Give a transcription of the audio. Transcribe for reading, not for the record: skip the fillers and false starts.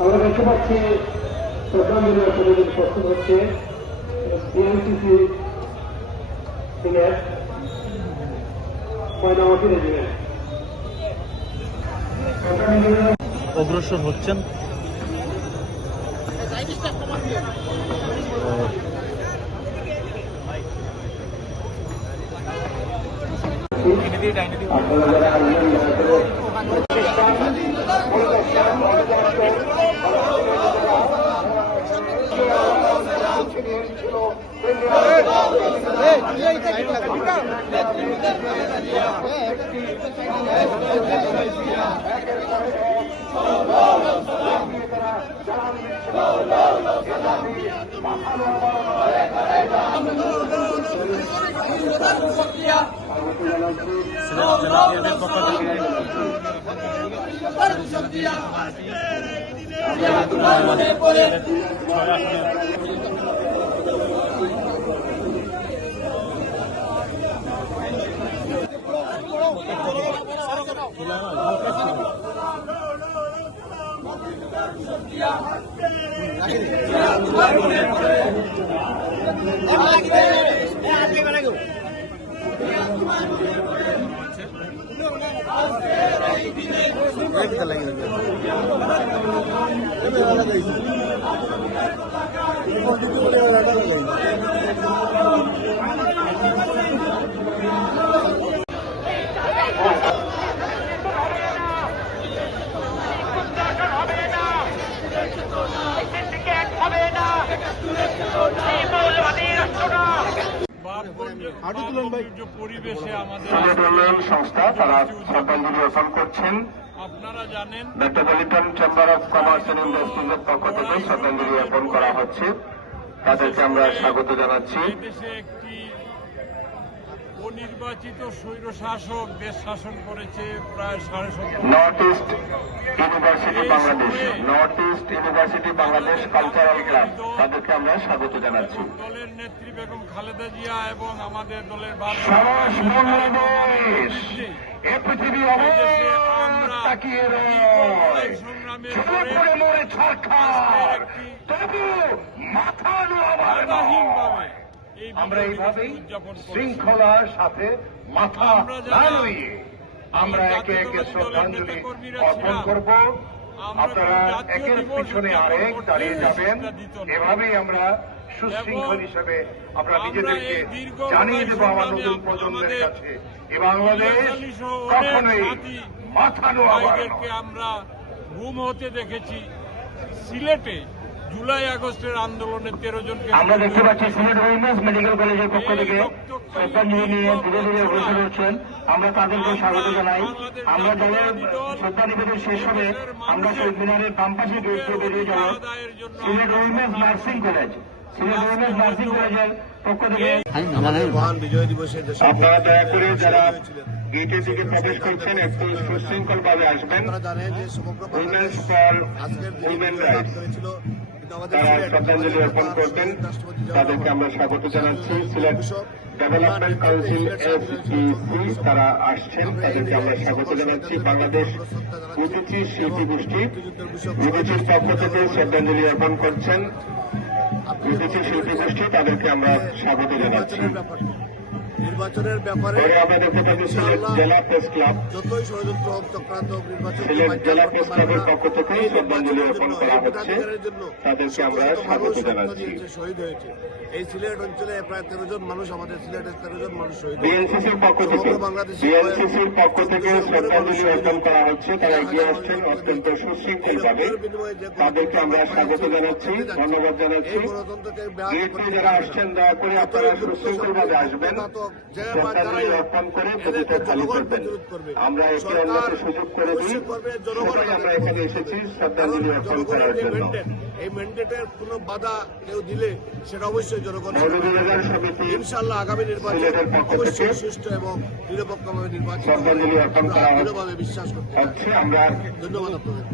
আমরা দেখতে পাচ্ছি শ্রদ্ধাঞ্জলি অর্পণের প্রস্তুত হচ্ছে সিএনসিসি সিলেট ময়নামতি রেজিমেন্ট অগ্রসর হচ্ছেন। আপনারা যারা সংস্থা তারা শ্রদ্ধাঞ্জলি অর্পণ করছেন। আপনারা জানেন metropolitan chamber of commerce and ইন্ডাস্ট্রিজের পক্ষ থেকে শ্রদ্ধাঞ্জলি অর্পণ করা হচ্ছে। তাদেরকে আমরা স্বাগত জানাচ্ছি। দেশে একটি অনির্বাচিত স্বৈরশাসক দেশ শাসন করেছে প্রায় 17.5 north east university Bangladesh, north east university Bangladesh cultural club, তাদেরকে আমরা স্বাগত জানাচ্ছি। দলের নেত্রী বেগম খালেদা জিয়া এবং আমাদের দলের সারা বাংলাদেশ এ পৃথিবী তাকিয়ে সংগ্রামের মাথা নোয়াবার আমরা এইভাবেই শৃঙ্খলার সাথে মাথা না নইয়ে আমরা একে একে শ্রদ্ধাঞ্জলি অর্পণ করব। আপনারা একের পিছনে আরেক দাঁড়িয়ে যাবেন। এভাবেই আমরা সুশৃঙ্খল হিসেবে আমরা নিজেদেরকে জানিয়ে দেব আমার নতুন প্রজন্মের কাছে এ বাংলাদেশ কখনোই মাথা নোয়াবারকে আমরা গুম হতে দেখেছি। সিলেটে জুলাই আগস্টের আন্দোলনে 13 জনকে আমরা দেখতে পাচ্ছি। সিলেট উইমেন্স মেডিকেল কলেজের পক্ষ থেকে শ্রদ্ধাঞ্জলি নিয়ে ধীরে ধীরে অগ্রসর হচ্ছেন। আমরা তাদেরকে স্বাগত জানাই। আমরা দলের শ্রদ্ধা নিবেদন শেষ হবে আমরা শহীদ মিনারের বাম পাশে গেট দিয়ে বেরিয়ে যাব। Sylhet women's nursing college, Sylhet women's nursing কলেজের পক্ষ থেকে বিজয় দিবসে আপনারা দয়া করে যারা গেটের দিকে প্রবেশ করছেন একটু সুশৃঙ্খল ভাবে আসবেন। জানেন যে সমগ্র উইমেন্স ফর আজকের উইমেন রাইটস হয়েছিল তারা শ্রদ্ধাঞ্জলি অর্পণ করবেন। তাদেরকে আমরা স্বাগত জানাচ্ছি। সিলেট ডেভেলপমেন্ট কাউন্সিল এসডিসি তারা আসছেন, তাদেরকে আমরা স্বাগত জানাচ্ছি। বাংলাদেশ উচিচি শিল্পী গোষ্ঠী উচিচির পক্ষ থেকে শ্রদ্ধাঞ্জলি অর্পণ করছেন উচিচি শিল্পী গোষ্ঠী, তাদেরকে আমরা স্বাগত জানাচ্ছি। নির্বাচনের ব্যাপারে আমরা দেখতে পাচ্ছি সিলেট জেলা প্রেস ক্লাব, যতই ষড়যন্ত্র হোক চক্রান্ত হোক নির্বাচন সিলেট জেলা প্রেস ক্লাবের পক্ষ থেকে শ্রদ্ধাঞ্জলি অর্পণ করা হচ্ছে। তাদেরকে আমরা স্বাগত জানাচ্ছি। শহীদ হয়েছে এই সিলেট অঞ্চলে প্রায় 13 জন মানুষ, আমাদের সিলেটের 13 জন মানুষ শহীদ বিএনসিসির পক্ষ থেকে শ্রদ্ধাঞ্জলি অর্পণ করা হচ্ছে। তারা এগিয়ে আসছেন অত্যন্ত সুশৃঙ্খল ভাবে, তাদেরকে আমরা স্বাগত জানাচ্ছি, ধন্যবাদ জানাচ্ছি। গেট দিয়ে যারা আসছেন দয়া করে আপনারা সুশৃঙ্খল ভাবে আসবেন, শ্রদ্ধাঞ্জলি অর্পণ করে গেটটা খালি করবেন। আমরা একে অন্যকে সুযোগ করে দিই, সেটাই আমরা এখানে এসেছি শ্রদ্ধাঞ্জলি অর্পণ করার জন্য। এই ম্যান্ডেটের কোন বাধা কেউ দিলে সেটা অবশ্যই জনগণ ইনশাআল্লাহ আগামী নির্বাচন অবশ্যই সুষ্ঠু এবং নিরপেক্ষভাবে নির্বাচন শ্রদ্ধাঞ্জলি অর্পণ করা দৃঢ়ভাবে বিশ্বাস করতে হচ্ছে। আমরা ধন্যবাদ আপনাদের।